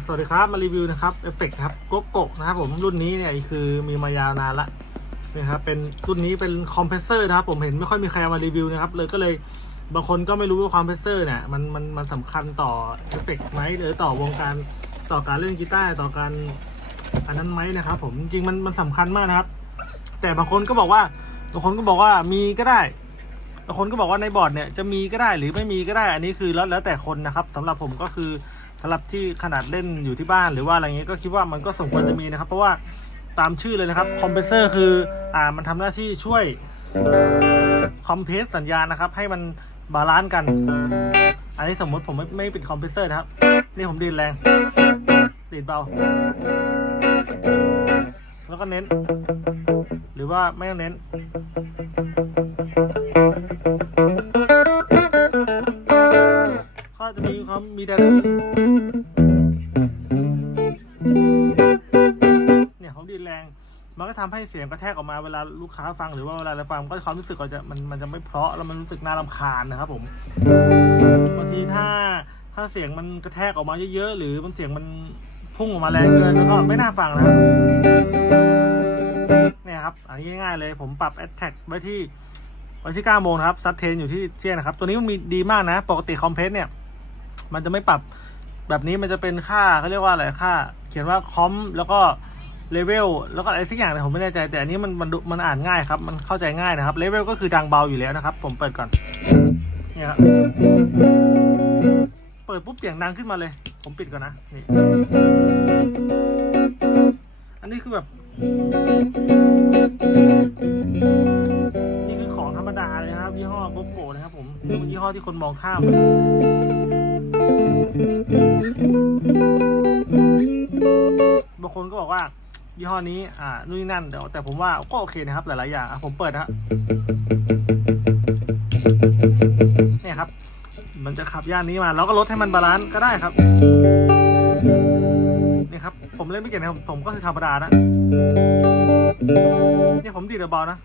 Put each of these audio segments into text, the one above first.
สวัสดีครับมารีวิวนะครับเอฟเฟกครับโกโกะนะครับผมรุ่นนี้เนี่ยคือมีมายาวนานละนะครับเป็นรุ่นนี้เป็นคอมเพรสเซอร์นะครับผมเห็นไม่ค่อยมีใครมารีวิวนะครับเลยก็เลยบางคนก็ไม่รู้ว่าคอมเพรสเซอร์เนี่ยมันมันมันสำคัญต่อเอฟเฟกไหมหรือต่อวงการต่อการเล่นกีตาร์ต่อการอันนั้นไหมนะครับผมจริงมันมันสำคัญมากนะครับ แต่บางคนก็บอกว่าบางคนก็บอกว่ามีก็ได้บางคนก็บอกว่าในบอร์ดเนี่ยจะมีก็ได้หรือไม่มีก็ได้อันนี้คือแล้วแล้วแต่คนนะครับสำหรับผมก็คือ สำหรับที่ขนาดเล่นอยู่ที่บ้านหรือว่าอะไรเงี้ยก็คิดว่ามันก็สมควรจะมีนะครับ เพราะว่าตามชื่อเลยนะครับคอมเพรสเซอร์คืออ่ามันทำหน้าที่ช่วยคอมเพรสสัญญาณนะครับ ให้มันบาลานซ์กัน อันนี้สมมติผมไม่ไม่เป็นคอมเพรสเซอร์นะครับ นี่ผมดีดแรงดีดเบา แล้วก็เน้น หรือว่าไม่ต้องเน้น ให้เสียงกระแทกออกมาเวลาลูกค้าฟังหรือว่าเวลาเราฟังก็ความรู้สึกก็จะมันมันจะไม่เพราะแล้วมันรู้สึกน่ารำคาญนะครับผมบางทีถ้าถ้าเสียงมันกระแทกออกมาเยอะๆหรือมันเสียงมันพุ่งออกมาแรงเกินแล้วก็ไม่น่าฟังนะครับเนี่ยครับอันนี้ง่ายๆเลยผมปรับ a t t a c ไว้ที่ไว้ที่9โมงครับซัดเทนอยู่ที่เที่ยงนะครับ ตัวนี้มันมีดีมากนะ ปกติคอมเพรสเนี่ย มันจะไม่ปรับแบบนี้มันจะเป็นค่าเขาเรียกว่าอะไรค่า เขียนว่าคอมแล้วก็ เลเวลแล้วก็อะไรสักอย่างเนี่ยผมไม่แน่ใจ แต่อันนี้มันมันดูมันอ่านง่ายครับ มันเข้าใจง่ายนะครับเลเวลก็คือดังเบาอยู่แล้วนะครับ ผมเปิดก่อนเนี่ยครับเปิดปุ๊บเสียงดังขึ้นมาเลย ผมปิดก่อนนะนี่อันนี้คือแบบ นี่คือของธรรมดาเลยครับยี่ห้อโกโก้นะครับผมยี่ห้อที่คนมองข้ามบางคนก็บอกว่า ยี่ห้อนี้ อ่า นู่นนี่นั่นแต่แต่ผมว่าก็โอเคนะครับ หลาย ๆ อย่าง อะ ผมเปิดนะครับเนี่ยครับ มันจะขับย่านนี้มา แล้วก็ลดให้มันบาลานซ์ก็ได้ครับ นี่ครับ ผมเล่นไม่เก่งนะผมก็คือธรรมดานะ เนี่ยผมดีดเบาๆนะ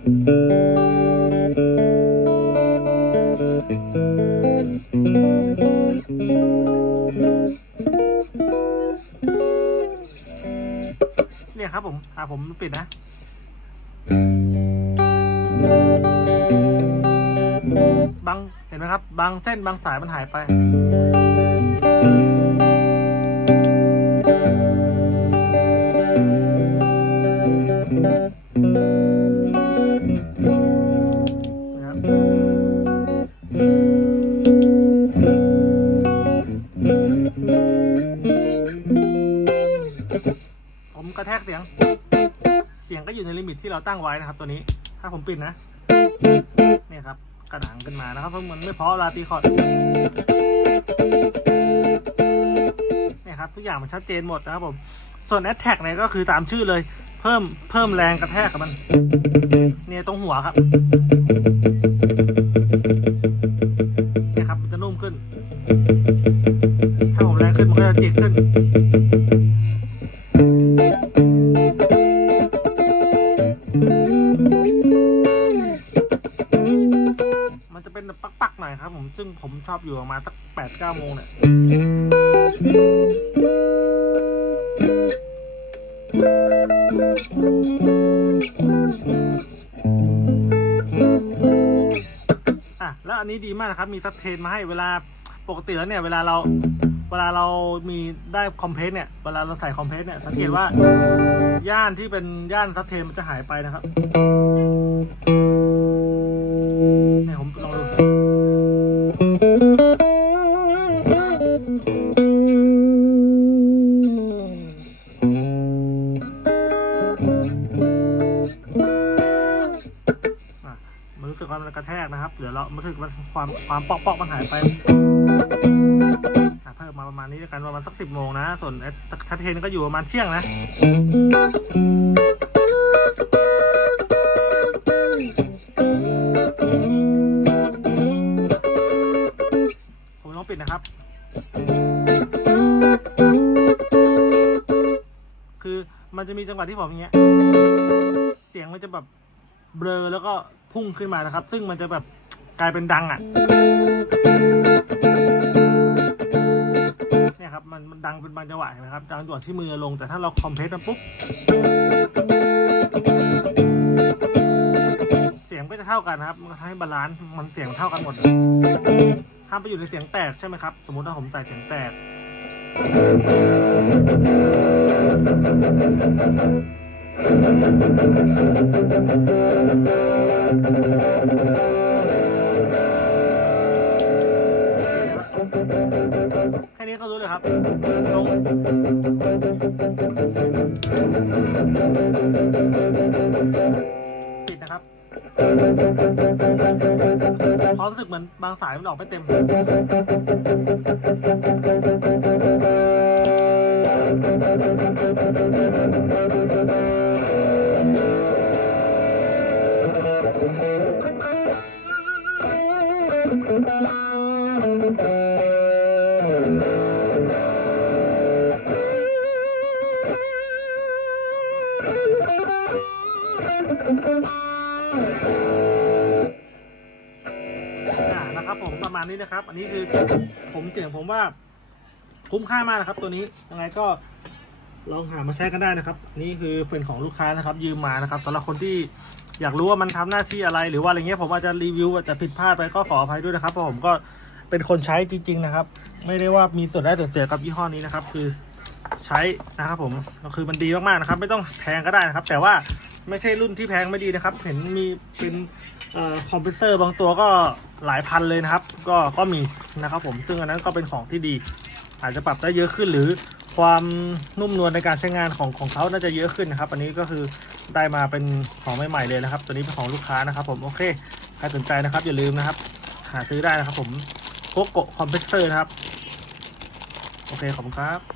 อะผมปิดนะบางเห็นไหมครับ บางเส้นบางสายมันหายไป ยงก็อยู่ในลิมิตที่เราตั้งไว้นะครับ ตัวนี้ ถ้าผมปิดนะเนี่ยครับ กระดังขึ้นมานะครับเพราะมันไม่เพราะลาตีคอร์ดเนี่ยครับทุกอย่างมันชัดเจนหมดนะครับผม ส่วน a t t a c เนี่ยก็คือตามชื่อเลย เพิ่มเพิ่มแรงกระแทกกับมัน เนี่ยตรงหัวครับเนี่ยครับมันจะนุ่มขึ้น ถ้าผมแรงขึ้นมันก็จะจิกขึ้น ชอบอยู่ประมาณสักแปดเก้าโมงเนี่ยอะแล้วอันนี้ดีมากนะครับ มีซับเทนมาให้เวลาปกติแล้วเนี่ย เวลาเราเวลาเรามีได้คอมเพรสเนี่ยเวลาเราใส่คอมเพรสเนี่ยสังเกตว่าย่านที่เป็นย่านซับเทนมันจะหายไปนะครับ รู้สึกว่ามันกระแทกนะครับ เดี๋ยวเรามันรู้สึกว่าความความปอกปอกมันหายไปเพิ่มมาประมาณนี้แล้วกันประมาณสักสิบโมงนะ ส่วนทัพเทนก็อยู่ประมาณเที่ยงนะผมต้องปิดนะครับ คือมันจะมีจังหวะที่ผมอย่างเงี้ย เสียงมันจะแบบ เบลอแล้วก็พุ่งขึ้นมานะครับ ซึ่งมันจะแบบกลายเป็นดังอะเนี่ยครับมันมันมันดังเป็นบางจังหวะเห็นะครับดังจังหวะที่มือลงแต่ถ้าเราคอมเพรสมันปุ๊บเสียงก็จะเท่ากันนะครับมันก็ทำให้บาลานซ์มันเสียงเท่ากันหมดเลยห้ามไปอยู่ในเสียงแตกใช่ไหมครับ สมมติว่าผมใส่เสียงแตก แค่นี้ก็รู้เลยครับลงปิดนะครับความรู้สึกเหมือนบางสายมันออกไม่เต็ม อ่านะครับผมประมาณนี้นะครับ อันนี้คือผมเสียงผมว่าคุ้มค่ามากนะครับตัวนี้ยังไงก็ ลองหามาใช้กันได้นะครับ นี่คือเป็นของลูกค้านะครับ ยืมมานะครับสำหรับคนที่อยากรู้ว่ามันทำหน้าที่อะไรหรือว่าอะไรเงี้ยผมอาจจะรีวิวอาจจะผิดพลาดไปก็ขออภัยด้วยนะครับเพราะผมก็เป็นคนใช้จริง ๆ นะครับ ไม่ได้ว่ามีส่วนได้ส่วนเสียกับยี่ห้อนี้นะครับ คือใช้นะครับผมก็คือมันดีมากๆนะครับ ไม่ต้องแพงก็ได้นะครับ แต่ว่าไม่ใช่รุ่นที่แพงไม่ดีนะครับ เห็นมีเป็นคอมเพรสเซอร์บางตัวก็หลายพันเลยนะครับ ก็ก็มีนะครับผมซึ่งอันนั้นก็เป็นของที่ดี อาจจะปรับได้เยอะขึ้นหรือ ความนุ่มนวลในการใช้งานของของเขาน่าจะเยอะขึ้นนะครับ อันนี้ก็คือได้มาเป็นของใหม่ๆเลยนะครับ ตัวนี้เป็นของลูกค้านะครับ ผมโอเคใครสนใจนะครับ อย่าลืมนะครับ หาซื้อได้นะครับ ผมโคโกคอมเพรสเซอร์นะครับ โอเคขอบคุณครับ